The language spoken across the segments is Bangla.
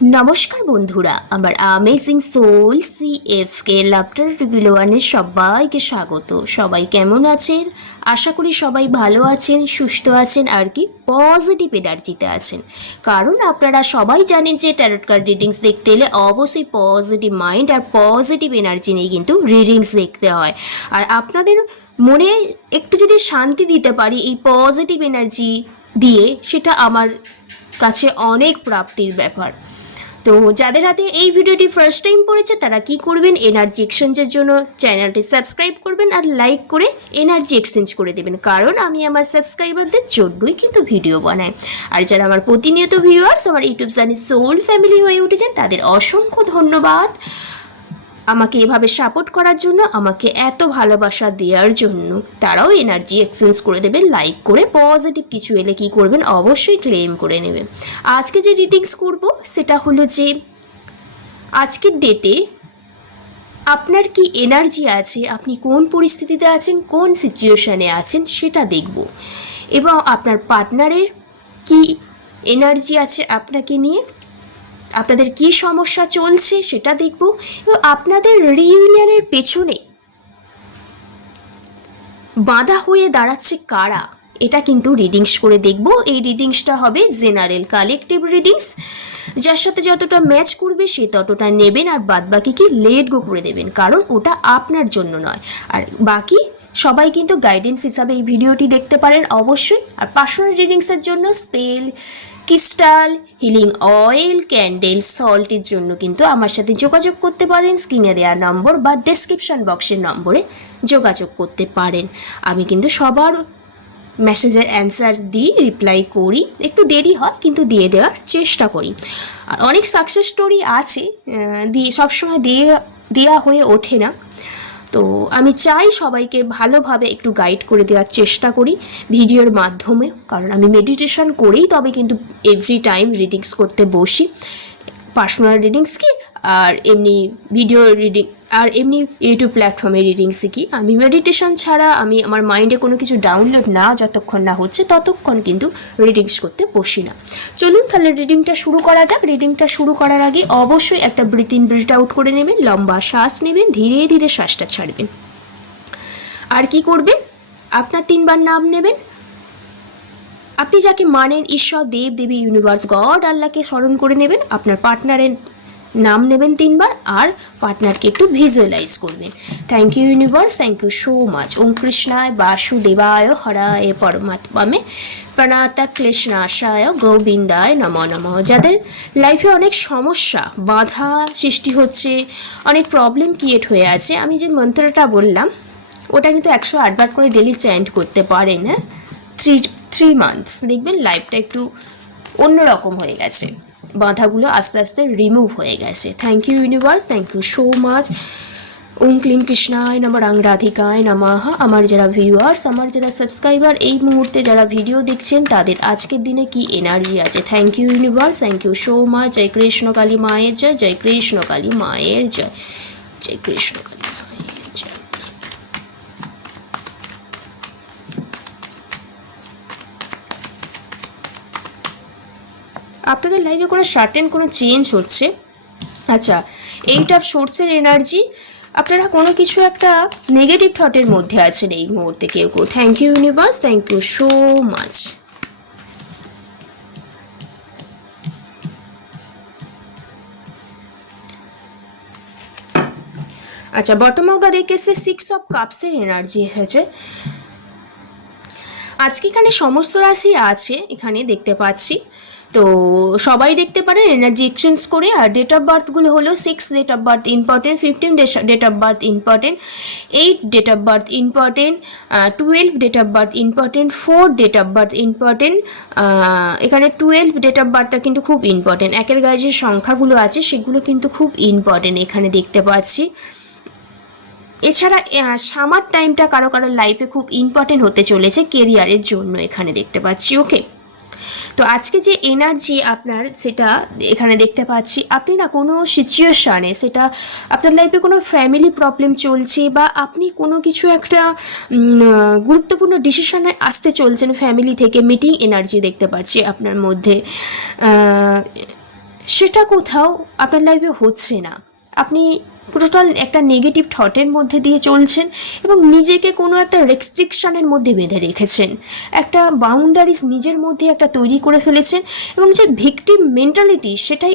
নমস্কার বন্ধুরা, আমার অ্যামেজিং সোল সিএফকে লাফটার রিভিল ওয়ানে সবাইকে স্বাগত। সবাই কেমন আছেন? আশা করি সবাই ভালো আছেন, সুস্থ আছেন, আর কি পজিটিভ এনার্জিতে আছেন। কারণ আপনারা সবাই জানেন যে ট্যারট কার্ড রিডিংস দেখতে এলে অবশ্যই পজিটিভ মাইন্ড আর পজিটিভ এনার্জি নিয়ে কিন্তু রিডিংস দেখতে হয়। আর আপনাদের মনে একটু যদি শান্তি দিতে পারি এই পজিটিভ এনার্জি দিয়ে, সেটা আমার কাছে অনেক প্রাপ্তির ব্যাপার। তো যাদের হাতে এই ভিডিওটি ফার্স্ট টাইম পড়েছে তারা কি করবেন, এনার্জি এক্সচেঞ্জের জন্য চ্যানেলটি সাবস্ক্রাইব করবেন আর লাইক করে এনার্জি এক্সচেঞ্জ করে দেবেন, কারণ আমি আমার সাবস্ক্রাইবারদের জন্যই কিন্তু ভিডিও বানাই। আর যারা আমার প্রতিনিয়ত ভিউয়ার্স আমার ইউটিউব চ্যানেল সোল ফ্যামিলি হয়ে উঠেছেন তাদের অসংখ্য ধন্যবাদ আমাকে এভাবে সাপোর্ট করার জন্য, আমাকে এত ভালোবাসা দেওয়ার জন্য। তারাও এনার্জি এক্সচেঞ্জ করে দেবেন লাইক করে। পজিটিভ কিছু এলে কি করবেন, অবশ্যই ক্লেম করে নেবেন। আজকে যে রিডিংস করব সেটা হলো যে আজকের ডেটে আপনার কি এনার্জি আছে, আপনি কোন পরিস্থিতিতে আছেন, কোন সিচুয়েশানে আছেন সেটা দেখব, এবং আপনার পার্টনারের কি এনার্জি আছে আপনাকে নিয়ে, আপনাদের কি সমস্যা চলছে সেটা দেখব, এবং আপনাদের রিইউনিয়নের পেছনে বাধা হয়ে দাঁড়াচ্ছে কারা, এটা কিন্তু রিডিংস করে দেখব। এই রিডিংসটা হবে জেনারেল কালেকটিভ রিডিংস, যার সাথে যতটা ম্যাচ করবে সে ততটা নেবেন, আর বাদ বাকি কি লেট গো করে দেবেন, কারণ ওটা আপনার জন্য নয়। আর বাকি সবাই কিন্তু গাইডেন্স হিসাবে এই ভিডিওটি দেখতে পারেন অবশ্যই। আর পার্সোনাল রিডিংসের জন্য spell, crystal, healing oil, candle, সল্টের জন্য কিন্তু আমার সাথে যোগাযোগ করতে পারেন। স্ক্রিনে দেওয়া নম্বর বা ডেসক্রিপশন বক্সের নম্বরে যোগাযোগ করতে পারেন। আমি কিন্তু সবার মেসেজের অ্যান্সার দিই, রিপ্লাই করি, একটু দেরি হয় কিন্তু দিয়ে দেওয়ার চেষ্টা করি। আর অনেক সাকসেস স্টোরি আছে, দিয়ে সবসময় দেওয়া হয়ে ওঠে না। তো আমি চাই সবাইকে ভালোভাবে একটু গাইড করে দেওয়ার চেষ্টা করি ভিডিওর মাধ্যমে, কারণ আমি মেডিটেশন করেই তবে কিন্তু এভরি টাইম রিডিংস করতে বসি। পার্সোনাল রিডিংস কি, আর এমনি ভিডিও রিডিং, আর এমনি ইউটিউব প্ল্যাটফর্মে রিডিংসে কি, আমি মেডিটেশন ছাড়া আমি আমার মাইন্ডে কোনো কিছু ডাউনলোড না যতক্ষণ না হচ্ছে ততক্ষণ কিন্তু রিডিংস করতে বসি না। চলুন তাহলে রিডিংটা শুরু করা যাক। রিডিংটা শুরু করার আগে অবশ্যই একটা ব্রিথ ইন ব্রিথ আউট করে নেবেন, লম্বা শ্বাস নেবেন, ধীরে ধীরে শ্বাসটা ছাড়বেন। আর কি করবেন, আপনার 3 বার নাম নেবেন। আপনি যাকে মানেন, ঈশ্বর, দেব দেবী, ইউনিভার্স, গড, আল্লাহকে স্মরণ করে নেবেন। আপনার পার্টনারের নাম নেবেন 3 বার, আর পার্টনারকে একটু ভিজুয়ালাইজ করবেন। Thank you universe, thank you so much. Om কৃষ্ণায় বাসুদেবায় হরায় পরমাত্মামে প্রণাতা কৃষ্ণাশায় গোবিন্দায় নমঃ নমঃ। যাদের লাইফে অনেক সমস্যা, বাধা সৃষ্টি হচ্ছে, অনেক প্রবলেম ক্রিয়েট হয়ে আছে, আমি যে মন্ত্রটা বললাম ওটা কিন্তু 108 বার করে ডেলি চ্যান্ট করতে পারেন। হ্যাঁ, 3 মান্থস দেখবেন লাইফটা একটু অন্যরকম হয়ে গেছে, বাধাগুলো আস্তে আস্তে রিমুভ হয়ে গেছে। Thank you universe, thank you so much. Om ক্লিম কৃষ্ণায় নমঃ, রাং রাধিকায় নমঃ। আমার যারা ভিউয়ার্স, আমার যারা সাবস্ক্রাইবার এই মুহূর্তে যারা ভিডিও দেখছেন তাদের আজকের দিনে কি এনার্জি আছে। Thank you universe, thank you so much. জয় কৃষ্ণ কালী মায়ের জয়, জয় কৃষ্ণ কালী মায়ের জয়, জয় কৃষ্ণ কালী মায়ের জয়। আপনাদের লাইফে কোনো সার্টেন কোনো চেঞ্জ হচ্ছে। আচ্ছা, 8 অফ সোর্সের এনার্জি, আপনারা কোনো কিছু একটা নেগেটিভ থটের মধ্যে আছেন এই মুহূর্তে কেউ কেউ। Thank you universe, thank you so much. আচ্ছা, বটম আউটটা দেখেছে 6 অফ কাপসের এনার্জি এসেছে। আজকে এখানে সমস্ত রাশি আছে এখানে দেখতে পাচ্ছি, তো সবাই দেখতে পারেন এনার্জি এক্সচেঞ্জ করে। আর ডেট অফ বার্থগুলো হলো 6 date of birth important, 15 date of birth important, 8 date of birth important, 12 date of birth important, 4 date of birth important. এখানে 12 ডেট অফ বার্থটা কিন্তু খুব ইম্পর্টেন্ট, একের গায়ে যে সংখ্যাগুলো আছে সেগুলো কিন্তু খুব ইম্পর্টেন্ট এখানে দেখতে পাচ্ছি। এছাড়া সামার টাইমটা কারো কারো লাইফে খুব ইম্পর্টেন্ট হতে চলেছে কেরিয়ারের জন্য এখানে দেখতে পাচ্ছি। ওকে, তো আজকে যে এনার্জি আপনার সেটা এখানে দেখতে পাচ্ছি, আপনি না কোনো সিচুয়েশানে, সেটা আপনার লাইফে কোনো ফ্যামিলি প্রবলেম চলছে বা আপনি কোনো কিছু একটা গুরুত্বপূর্ণ ডিসিশনে আসতে চলছেন ফ্যামিলি থেকে, মিটিং এনার্জি দেখতে পাচ্ছি আপনার মধ্যে। সেটা কোথাও আপনার লাইফে হচ্ছে না। আপনি টোটাল একটা নেগেটিভ থটের মধ্যে দিয়ে চলছেন এবং নিজেকে কোনো একটা রেস্ট্রিকশানের মধ্যে বেঁধে রেখেছেন, একটা বাউন্ডারিজ নিজের মধ্যে একটা তৈরি করে ফেলেছেন এবং যে ভিকটিম মেন্টালিটি সেটাই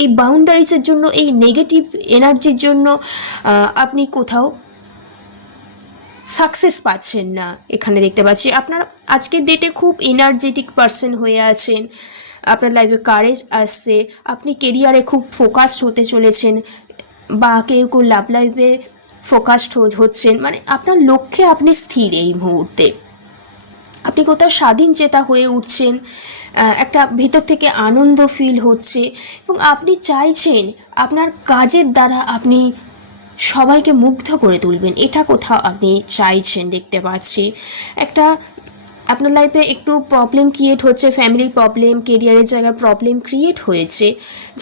এই বাউন্ডারিজের জন্য, এই নেগেটিভ এনার্জির জন্য আপনি কোথাও সাকসেস পাচ্ছেন না। এখানে দেখতে পাচ্ছি আপনার আজকের ডেটে খুব এনার্জেটিক পারসন হয়ে আছেন, আপনার লাইফে কারেজ আসছে, আপনি কেরিয়ারে খুব ফোকাসড হতে চলেছেন বা কেউ কেউ লাভ লাইফে ফোকাসড হচ্ছেন, মানে আপনার লক্ষ্যে আপনি স্থির এই মুহূর্তে। আপনি কোথাও স্বাধীন চেতা হয়ে উঠছেন, একটা ভেতর থেকে আনন্দ ফিল হচ্ছে এবং আপনি চাইছেন আপনার কাজের দ্বারা আপনি সবাইকে মুগ্ধ করে তুলবেন, এটা কোথাও আপনি চাইছেন দেখতে পাচ্ছি। একটা আপনার লাইফে একটু প্রবলেম ক্রিয়েট হচ্ছে, ফ্যামিলির প্রবলেম, কেরিয়ারের জায়গায় প্রবলেম ক্রিয়েট হয়েছে,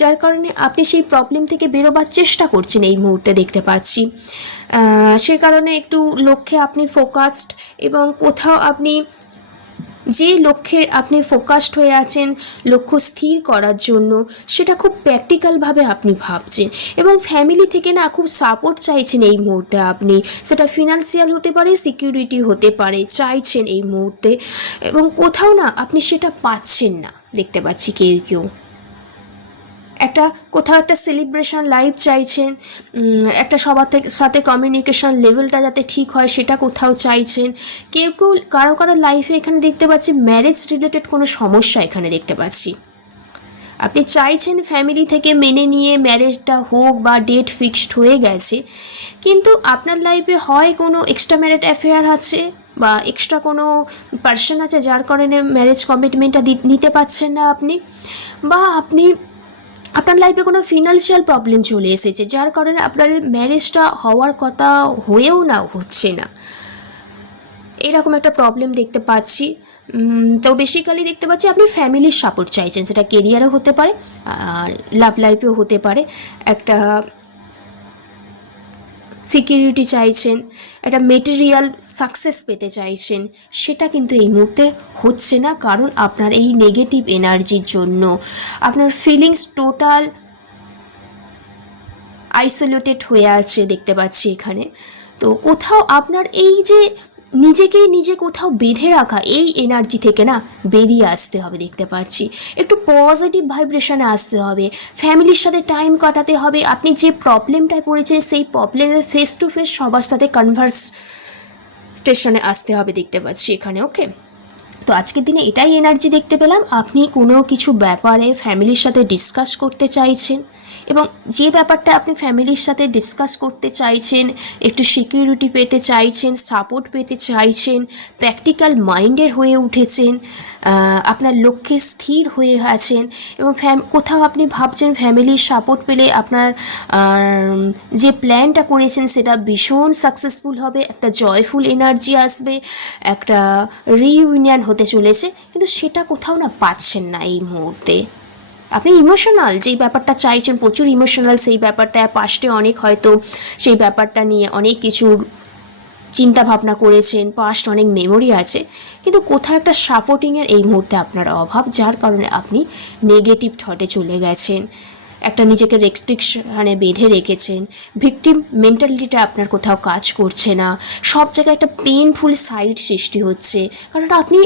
যার কারণে আপনি সেই প্রবলেম থেকে বেরোবার চেষ্টা করছেন এই মুহূর্তে দেখতে পাচ্ছি। সে কারণে একটু লক্ষ্যে আপনি ফোকাসড এবং কোথাও আপনি যে লক্ষ্যে আপনি ফোকাসড হয়ে আছেন লক্ষ্য স্থির করার জন্য, সেটা খুব প্র্যাকটিক্যালভাবে আপনি ভাবছেন এবং ফ্যামিলি থেকে না খুব সাপোর্ট চাইছেন এই মুহূর্তে আপনি, সেটা ফিনান্সিয়াল হতে পারে, সিকিউরিটি হতে পারে, চাইছেন এই মুহূর্তে এবং কোথাও না আপনি সেটা পাচ্ছেন না দেখতে পাচ্ছি। কেউ কেউ একটা কোথাও একটা সেলিব্রেশন লাইফ চাইছেন, একটা সবার সাথে কমিউনিকেশন লেভেলটা যাতে ঠিক হয় সেটা কোথাও চাইছেন। কেউ কেউ কারো কারো লাইফে এখানে দেখতে পাচ্ছি ম্যারেজ রিলেটেড কোনো সমস্যা এখানে দেখতে পাচ্ছি। আপনি চাইছেন ফ্যামিলি থেকে মেনে নিয়ে ম্যারেজটা হোক বা ডেট ফিক্সড হয়ে গেছে, কিন্তু আপনার লাইফে হয় কোনো এক্সট্রা ম্যারিড অ্যাফেয়ার আছে বা এক্সট্রা কোনো পার্সন আছে যার কারণে ম্যারেজ কমিটমেন্টটা নিতে পারছেন না আপনি, বা আপনি আপনার লাইফে কোনো ফিনান্সিয়াল প্রবলেম চলে এসেছে যার কারণে আপনার ম্যারেজটা হওয়ার কথা হয়েও না হচ্ছে না, এরকম একটা প্রবলেম দেখতে পাচ্ছি। তো বেসিক্যালি দেখতে পাচ্ছি আপনি ফ্যামিলির সাপোর্ট চাইছেন, সেটা কেরিয়ারও হতে পারে আর লাভ লাইফেও হতে পারে, একটা সিকিউরিটি চাইছেন, একটা মেটেরিয়াল সাকসেস পেতে চাইছেন, সেটা কিন্তু এই মুহূর্তে হচ্ছে না, কারণ আপনার এই নেগেটিভ এনার্জির জন্য আপনার ফিলিংস টোটাল আইসোলেটেড হয়ে আছে দেখতে পাচ্ছি এখানে। তো কোথাও আপনার এই যে নিজেকেই নিজে কোথাও বেঁধে রাখা এই এনার্জি থেকে না বেরিয়ে আসতে হবে দেখতে পাচ্ছি, একটু পজিটিভ ভাইব্রেশনে আসতে হবে, ফ্যামিলির সাথে টাইম কাটাতে হবে, আপনি যে প্রবলেমটায় পড়েছেন সেই প্রবলেমে ফেস টু ফেস সবার সাথে কনভার্সেশনে আসতে হবে দেখতে পাচ্ছি এখানে। ওকে, তো আজকের দিনে এটাই এনার্জি দেখতে পেলাম, আপনি কোনো কিছু ব্যাপারে ফ্যামিলির সাথে ডিসকাস করতে চাইছেন এবং যে ব্যাপারটা আপনি ফ্যামিলির সাথে ডিসকাস করতে চাইছেন, একটু সিকিউরিটি পেতে চাইছেন, সাপোর্ট পেতে চাইছেন, প্র্যাকটিক্যাল মাইন্ডের হয়ে উঠেছেন, আপনার লক্ষ্যে স্থির হয়ে আছেন এবং কোথাও আপনি ভাবছেন ফ্যামিলির সাপোর্ট পেলে আপনার যে প্ল্যানটা করেছেন সেটা ভীষণ সাকসেসফুল হবে, একটা জয়ফুল এনার্জি আসবে, একটা রিইউনিয়ন হতে চলেছে, কিন্তু সেটা কোথাও না পাচ্ছেন না এই মুহূর্তে। আপনি ইমোশনাল, যেই ব্যাপারটা চাইছেন প্রচুর ইমোশনাল, সেই ব্যাপারটা পাস্টে অনেক হয়তো সেই ব্যাপারটা নিয়ে অনেক কিছুর চিন্তা ভাবনা করেছেন, পাস্ট অনেক মেমোরি আছে, কিন্তু কোথাও একটা সাপোর্টিংয়ের এই মুহূর্তে আপনার অভাব, যার কারণে আপনি নেগেটিভ থটে চলে গেছেন, একটা নিজেকে রেস্ট্রিকশনে বেঁধে রেখেছেন, ভিকটিম মেন্টালিটিটা আপনার কোথাও কাজ করছে না, সব জায়গায় একটা পেইনফুল সাইড সৃষ্টি হচ্ছে, কারণ আপনি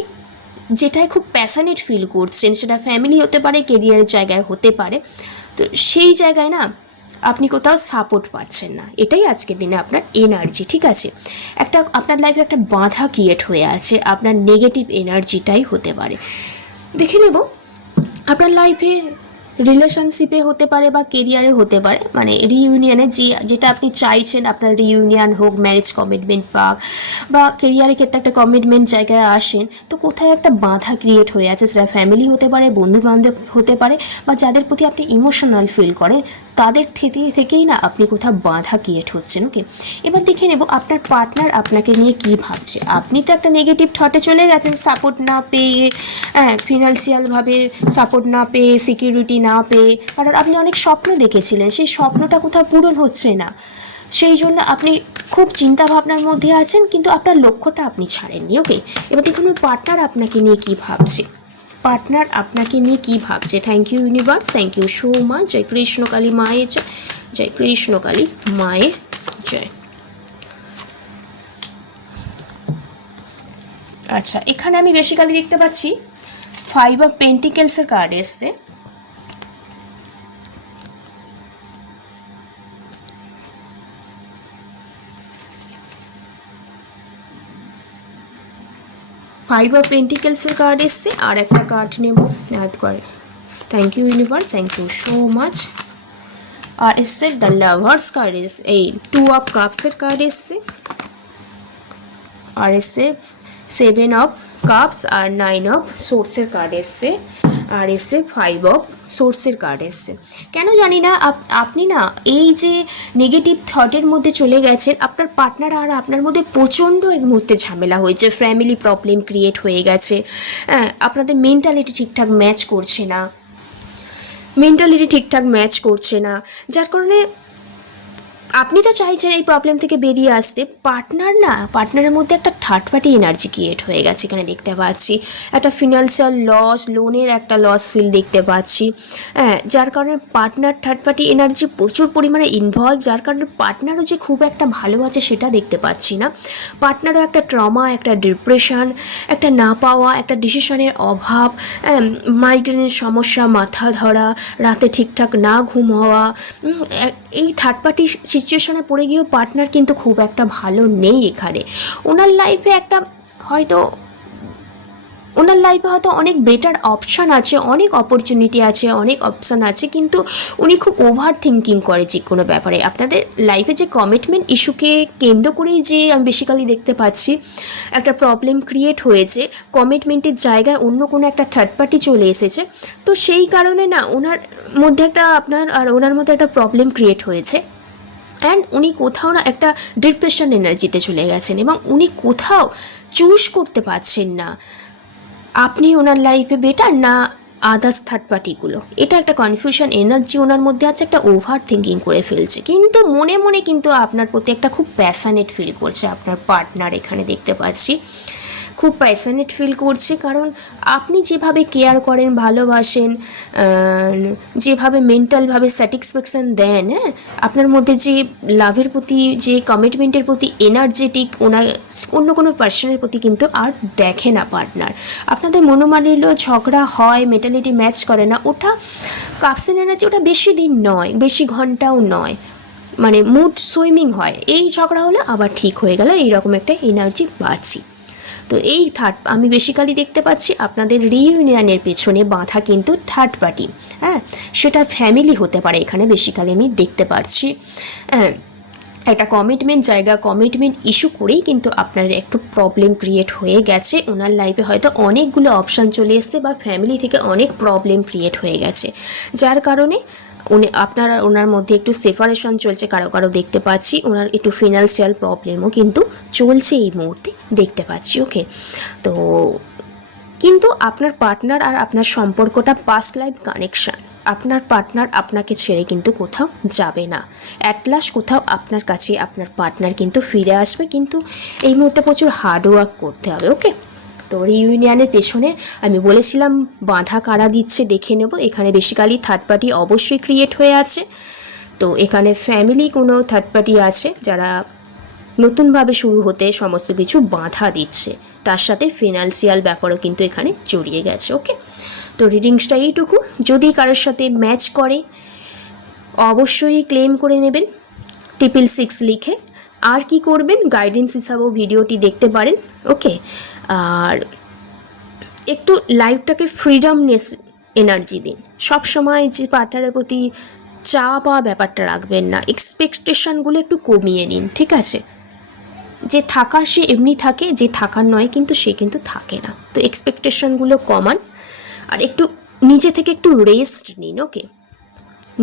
যেটায় খুব প্যাশনেট ফিল করছেন, সেটা ফ্যামিলি হতে পারে, কেরিয়ারের জায়গায় হতে পারে, তো সেই জায়গায় না আপনি কোথাও সাপোর্ট পাচ্ছেন না, এটাই আজকের দিনে আপনার এনার্জি। ঠিক আছে, একটা আপনার লাইফে একটা বাধা ক্রিয়েট হয়ে আছে, আপনার নেগেটিভ এনার্জিটাই হতে পারে। দেখে নেব আপনার লাইফে রিলেশনশিপে হতে পারে বা কেরিয়ারে হতে পারে, মানে রিইউনিয়নে যেটা আপনি চাইছেন আপনার রিইউনিয়ন হোক, ম্যারেজ কমিটমেন্ট পাক বা কেরিয়ারের ক্ষেত্রে একটা কমিটমেন্ট জায়গায় আসেন, তো কোথায় একটা বাধা ক্রিয়েট হয়ে আছে, সেটা ফ্যামিলি হতে পারে, বন্ধু বান্ধব হতে পারে, বা যাদের প্রতি আপনি ইমোশনাল ফিল করেন তাদের থেকেই না আপনি কোথাও বাধা ক্রিয়েট হচ্ছেন। ওকে, এবার দেখে নেব আপনার পার্টনার আপনাকে নিয়ে কি ভাবছে। আপনি তো একটা নেগেটিভ থটে চলে গেছেন, সাপোর্ট না পেয়ে, ফিনান্সিয়ালভাবে সাপোর্ট না পেয়ে, সিকিউরিটি না পেয়ে, কারণ আপনি অনেক স্বপ্ন দেখেছিলেন, সেই স্বপ্নটা কোথাও পূরণ হচ্ছে না, সেই জন্য আপনি খুব চিন্তা ভাবনার মধ্যে আছেন, কিন্তু আপনার লক্ষ্যটা আপনি ছাড়েননি। ওকে, এবার দেখুন পার্টনার আপনাকে নিয়ে কি ভাবছে। পার্টনার আপনাকে নিয়ে কী ভাবছে। Thank you universe, thank you so much. জয় কৃষ্ণ কালী মায়ের জয়, জয় কৃষ্ণ কালী মায়ের জয়। আচ্ছা, এখানে আমি বেসিক্যালি দেখতে পাচ্ছি 5 অফ পেন্টিকেলসের কার্ড এসছে। ফাইভ অফ পেন্টিকেলসের কার্ড এসছে। আর একটা কার্ড নেব অ্যাড করে। Thank you universe, thank you so much. আর এসছে দ্য লাভার্স কার্ড এসছে, এই 2 অফ কাপসের কার্ড এসছে। আর এসছে 7 অফ কাপস আর 9 অফ সোর্সের কার্ড এসছে। আর এসছে 5 অফ সোর্সের কার্ড এসছে। কেন জানি না আপনি না এই যে নেগেটিভ থটের মধ্যে চলে গেছেন, আপনার পার্টনার আর আপনার মধ্যে প্রচণ্ড এই মুহূর্তে ঝামেলা হয়েছে, ফ্যামিলি প্রবলেম ক্রিয়েট হয়ে গেছে। আপনাদের মেন্টালিটি ঠিকঠাক ম্যাচ করছে না, যার কারণে আপনি তো চাইছেন এই প্রবলেম থেকে বেরিয়ে আসতে, পার্টনারের মধ্যে একটা থার্ড পার্টি এনার্জি ক্রিয়েট হয়ে গেছে। এখানে দেখতে পাচ্ছি একটা ফিনান্সিয়াল লস, লোনের একটা লস ফিল দেখতে পাচ্ছি। যার কারণে পার্টনার থার্ড পার্টি এনার্জি প্রচুর পরিমাণে ইনভলভ, যার কারণে পার্টনারও যে খুব একটা ভালো আছে সেটা দেখতে পাচ্ছি না। পার্টনারও একটা ট্রমা, একটা ডিপ্রেশন, একটা না পাওয়া, একটা ডিসিশনের অভাব, মাইগ্রেনের সমস্যা, মাথা ধরা, রাতে ঠিকঠাক না ঘুম হওয়া, এই থার্ড পার্টি সিচুয়েশনে পড়ে গিয়েও পার্টনার কিন্তু খুব একটা ভালো নেই এখানে। ওনার লাইফে হয়তো অনেক বেটার অপশান আছে, অনেক অপরচুনিটি আছে, অনেক অপশান আছে, কিন্তু উনি খুব ওভার থিঙ্কিং করে যে কোনো ব্যাপারে। আপনাদের লাইফে যে কমিটমেন্ট ইস্যুকে কেন্দ্র করেই যে আমি বেসিক্যালি দেখতে পাচ্ছি একটা প্রবলেম ক্রিয়েট হয়েছে, কমিটমেন্টের জায়গায় অন্য কোনো একটা থার্ড পার্টি চলে এসেছে। তো সেই কারণে না ওনার মধ্যে ওনার মধ্যে একটা প্রবলেম ক্রিয়েট হয়েছে। অ্যান্ড উনি কোথাও না একটা ডিপ্রেশন এনার্জিতে চলে গেছেন এবং উনি কোথাও চুজ করতে পারছেন না আপনি ওনার লাইফে বেটার না আদার্স থার্ড পার্টিগুলো। এটা একটা কনফিউশন এনার্জি ওনার মধ্যে আছে, একটা ওভার থিঙ্কিং করে ফেলছে, কিন্তু মনে মনে কিন্তু আপনার প্রতি একটা খুব প্যাশনেট ফিল করছে। আপনার পার্টনার এখানে দেখতে পাচ্ছি খুব প্যাশনেট ফিল করছে, কারণ আপনি যেভাবে কেয়ার করেন, ভালোবাসেন, যেভাবে মেন্টালভাবে স্যাটিসফ্যাকশান দেন, আপনার মধ্যে যে লাভের প্রতি, যে কমিটমেন্টের প্রতি এনার্জেটিক অন্য কোনো পার্সনের প্রতি কিন্তু আর দেখে না পার্টনার। আপনাদের মনোমালিন্য, ঝগড়া হয়, মেন্টালিটি ম্যাচ করে না, ওটা কাপসেন এনার্জি, ওটা বেশি দিন নয়, বেশি ঘন্টাও নয়, মানে মুড সুইমিং হয়। এই ঝগড়া হলে আবার ঠিক হয়ে গেল, এইরকম একটা এনার্জি পাচ্ছি। তো এই আমি বেসিক্যালি দেখতে পাচ্ছি আপনাদের রিইউনিয়নের পেছনে বাঁধা কিন্তু থার্ড পার্টি, সেটা ফ্যামিলি হতে পারে। এখানে বেসিক্যালি আমি দেখতে পাচ্ছি একটা কমিটমেন্ট ইস্যু করেই কিন্তু আপনার একটু প্রবলেম ক্রিয়েট হয়ে গেছে। ওনার লাইফে হয়তো অনেকগুলো অপশান চলে এসছে বা ফ্যামিলি থেকে অনেক প্রবলেম ক্রিয়েট হয়ে গেছে, যার কারণে ওনার মধ্যে একটু সেপারেশন চলছে। কারো দেখতে পাচ্ছি ওনার একটু ফিনান্সিয়াল প্রবলেমও কিন্তু চলছে এই মুহূর্তে দেখতে পাচ্ছি। ওকে, তো কিন্তু আপনার পার্টনার আর আপনার সম্পর্কটা পাস্ট লাইফ কানেকশান। আপনার পার্টনার আপনাকে ছেড়ে কিন্তু কোথাও যাবে না, অ্যাট লাস্ট কোথাও আপনার কাছে আপনার পার্টনার কিন্তু ফিরে আসবে, কিন্তু এই মুহূর্তে প্রচুর হার্ডওয়ার্ক করতে হবে। ওকে, তো রিইউনিয়নের পেছনে আমি বলেছিলাম বাঁধা কারা দিচ্ছে দেখে নেব। এখানে বেসিক্যালি থার্ড পার্টি অবশ্যই ক্রিয়েট হয়ে আছে। তো এখানে ফ্যামিলি কোনো থার্ড পার্টি আছে যারা নতুনভাবে শুরু হতে সমস্ত কিছু বাঁধা দিচ্ছে, তার সাথে ফিনান্সিয়াল ব্যাপারও কিন্তু এখানে জড়িয়ে গেছে। ওকে, তো রিডিংসটা এইটুকু। যদি কারোর সাথে ম্যাচ করে অবশ্যই ক্লেম করে নেবেন 666 লিখে। আর কি করবেন, গাইডেন্স হিসাবেও ভিডিওটি দেখতে পারেন। ওকে, আর একটু লাইফটাকে ফ্রিডমনেস এনার্জি দিন। সব সময় যে পার্টনারের প্রতি চা পাওয়া ব্যাপারটা রাখবেন না, এক্সপেকটেশনগুলো একটু কমিয়ে নিন, ঠিক আছে? যে থাকার সে এমনি থাকে, যে থাকার নয় কিন্তু সে কিন্তু থাকে না। তো এক্সপেকটেশনগুলো কমান আর একটু নিজে থেকে একটু রেস্ট নিন। ওকে,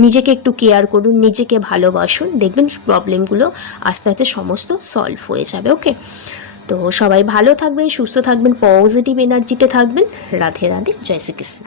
নিজেকে একটু কেয়ার করুন, নিজেকে ভালোবাসুন, দেখবেন প্রবলেমগুলো আস্তে আস্তে সমস্ত সলভ হয়ে যাবে। ওকে, তো সবাই ভালো থাকবেন, সুস্থ থাকবেন, পজিটিভ এনার্জিতে থাকবেন। রাধে রাধে, জয় শ্রীকৃষ্ণ।